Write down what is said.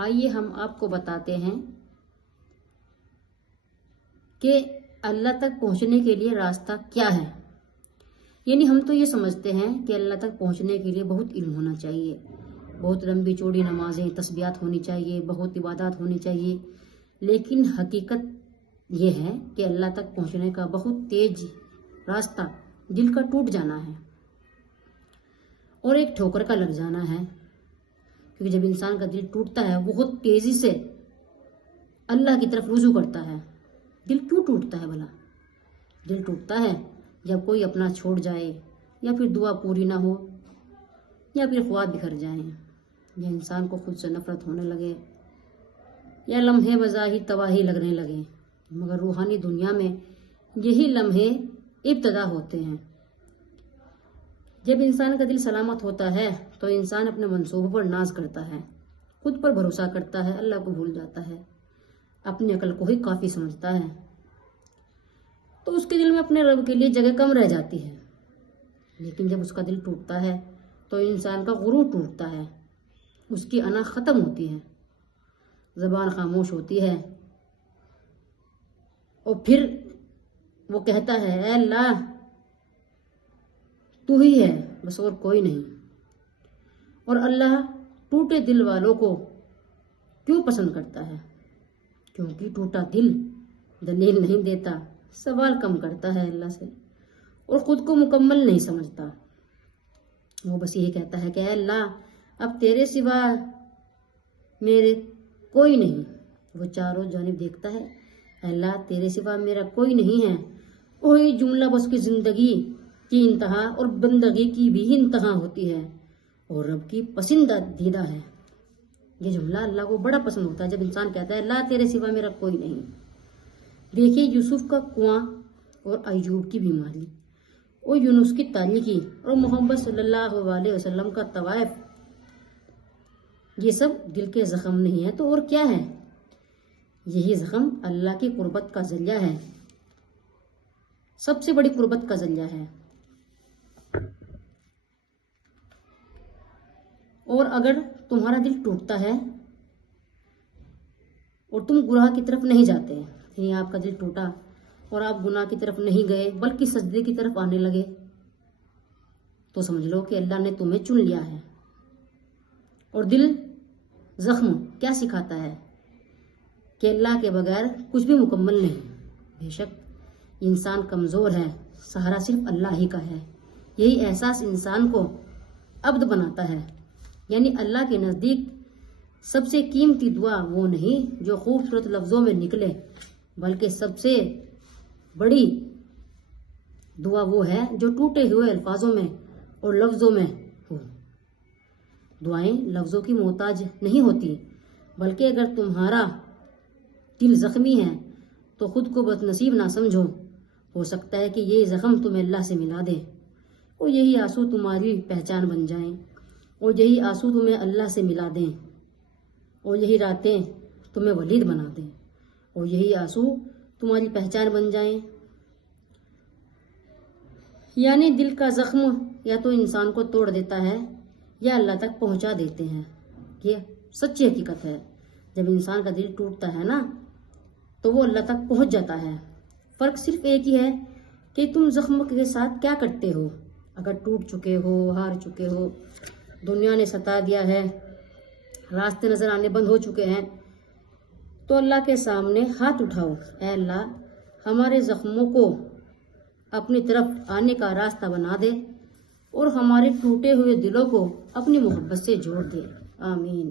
آئیے ہم آپ کو بتاتے ہیں کہ اللہ تک پہنچنے کے لیے راستہ کیا ہے۔ یعنی ہم تو یہ سمجھتے ہیں کہ اللہ تک پہنچنے کے لیے بہت علم ہونا چاہیے، بہت لمبی چوڑی نمازیں تسبیحات ہونی چاہیے، بہت عبادات ہونی چاہیے، لیکن حقیقت یہ ہے کہ اللہ تک پہنچنے کا بہت تیز راستہ دل کا ٹوٹ جانا ہے اور ایک ٹھوکر کا لگ جانا ہے۔ کیونکہ جب انسان کا دل ٹوٹتا ہے وہ بہت تیزی سے اللہ کی طرف رجوع کرتا ہے۔ دل کیوں ٹوٹتا ہے بھلا؟ دل ٹوٹتا ہے جب کوئی اپنا چھوڑ جائے، یا پھر دعا پوری نہ ہو، یا پھر خواب بکھر جائیں، یا انسان کو خود سے نفرت ہونے لگے، یا لمحے بظاہر تباہی لگنے لگے۔ مگر روحانی دنیا میں یہی لمحے ابتدا ہوتے ہیں۔ جب انسان کا دل سلامت ہوتا ہے تو انسان اپنے منصوبوں پر ناز کرتا ہے، خود پر بھروسہ کرتا ہے، اللہ کو بھول جاتا ہے، اپنی عقل کو ہی کافی سمجھتا ہے، تو اس کے دل میں اپنے رب کے لیے جگہ کم رہ جاتی ہے۔ لیکن جب اس کا دل ٹوٹتا ہے تو انسان کا غرور ٹوٹتا ہے، اس کی انا ختم ہوتی ہے، زبان خاموش ہوتی ہے، اور پھر وہ کہتا ہے اے اللہ تو ہی ہے، بس اور کوئی نہیں۔ اور اللہ ٹوٹے دل والوں کو کیوں پسند کرتا ہے؟ کیونکہ ٹوٹا دل دلیل نہیں دیتا، سوال کم کرتا ہے اللہ سے، اور خود کو مکمل نہیں سمجھتا۔ وہ بس یہی کہتا ہے کہ اے اللہ اب تیرے سوا میرے کوئی نہیں۔ وہ چاروں جانب دیکھتا ہے، اے اللہ تیرے سوا میرا کوئی نہیں ہے۔ وہی جملہ بس کی زندگی کی انتہا اور بندگی کی بھی انتہا ہوتی ہے، اور رب کی پسندیدہ ہے۔ یہ جملہ اللہ کو بڑا پسند ہوتا ہے جب انسان کہتا ہے اللہ تیرے سوا میرا کوئی نہیں۔ دیکھیے یوسف کا کنواں اور ایوب کی بیماری، اور یونس کی تاریکی، اور محمد صلی اللہ علیہ وسلم کا طوائف، یہ سب دل کے زخم نہیں ہے تو اور کیا ہے؟ یہی زخم اللہ کی قربت کا ذریعہ ہے، سب سے بڑی قربت کا ذریعہ ہے۔ اور اگر تمہارا دل ٹوٹتا ہے اور تم گناہ کی طرف نہیں جاتے، یعنی آپ کا دل ٹوٹا اور آپ گناہ کی طرف نہیں گئے بلکہ سجدے کی طرف آنے لگے، تو سمجھ لو کہ اللہ نے تمہیں چن لیا ہے۔ اور دل زخم کیا سکھاتا ہے؟ کہ اللہ کے بغیر کچھ بھی مکمل نہیں۔ بے شک انسان کمزور ہے، سہارا صرف اللہ ہی کا ہے۔ یہی احساس انسان کو عبد بناتا ہے، یعنی اللہ کے نزدیک سب سے قیمتی دعا وہ نہیں جو خوبصورت لفظوں میں نکلے، بلکہ سب سے بڑی دعا وہ ہے جو ٹوٹے ہوئے الفاظوں میں اور لفظوں میں ہو۔ دعائیں لفظوں کی محتاج نہیں ہوتی، بلکہ اگر تمہارا دل زخمی ہے تو خود کو بد نصیب نہ سمجھو، ہو سکتا ہے کہ یہ زخم تمہیں اللہ سے ملا دے، اور یہی آنسو تمہاری پہچان بن جائیں، اور یہی آنسو تمہیں اللہ سے ملا دیں، اور یہی راتیں تمہیں ولید بنا دیں، اور یہی آنسو تمہاری پہچان بن جائیں۔ یعنی دل کا زخم یا تو انسان کو توڑ دیتا ہے یا اللہ تک پہنچا دیتے ہیں۔ یہ سچی حقیقت ہے۔ جب انسان کا دل ٹوٹتا ہے نا تو وہ اللہ تک پہنچ جاتا ہے۔ فرق صرف ایک ہی ہے کہ تم زخم کے ساتھ کیا کرتے ہو۔ اگر ٹوٹ چکے ہو، ہار چکے ہو، دنیا نے ستا دیا ہے، راستے نظر آنے بند ہو چکے ہیں، تو اللہ کے سامنے ہاتھ اٹھاؤ، اے اللہ ہمارے زخموں کو اپنی طرف آنے کا راستہ بنا دے، اور ہمارے ٹوٹے ہوئے دلوں کو اپنی محبت سے جوڑ دے۔ آمین۔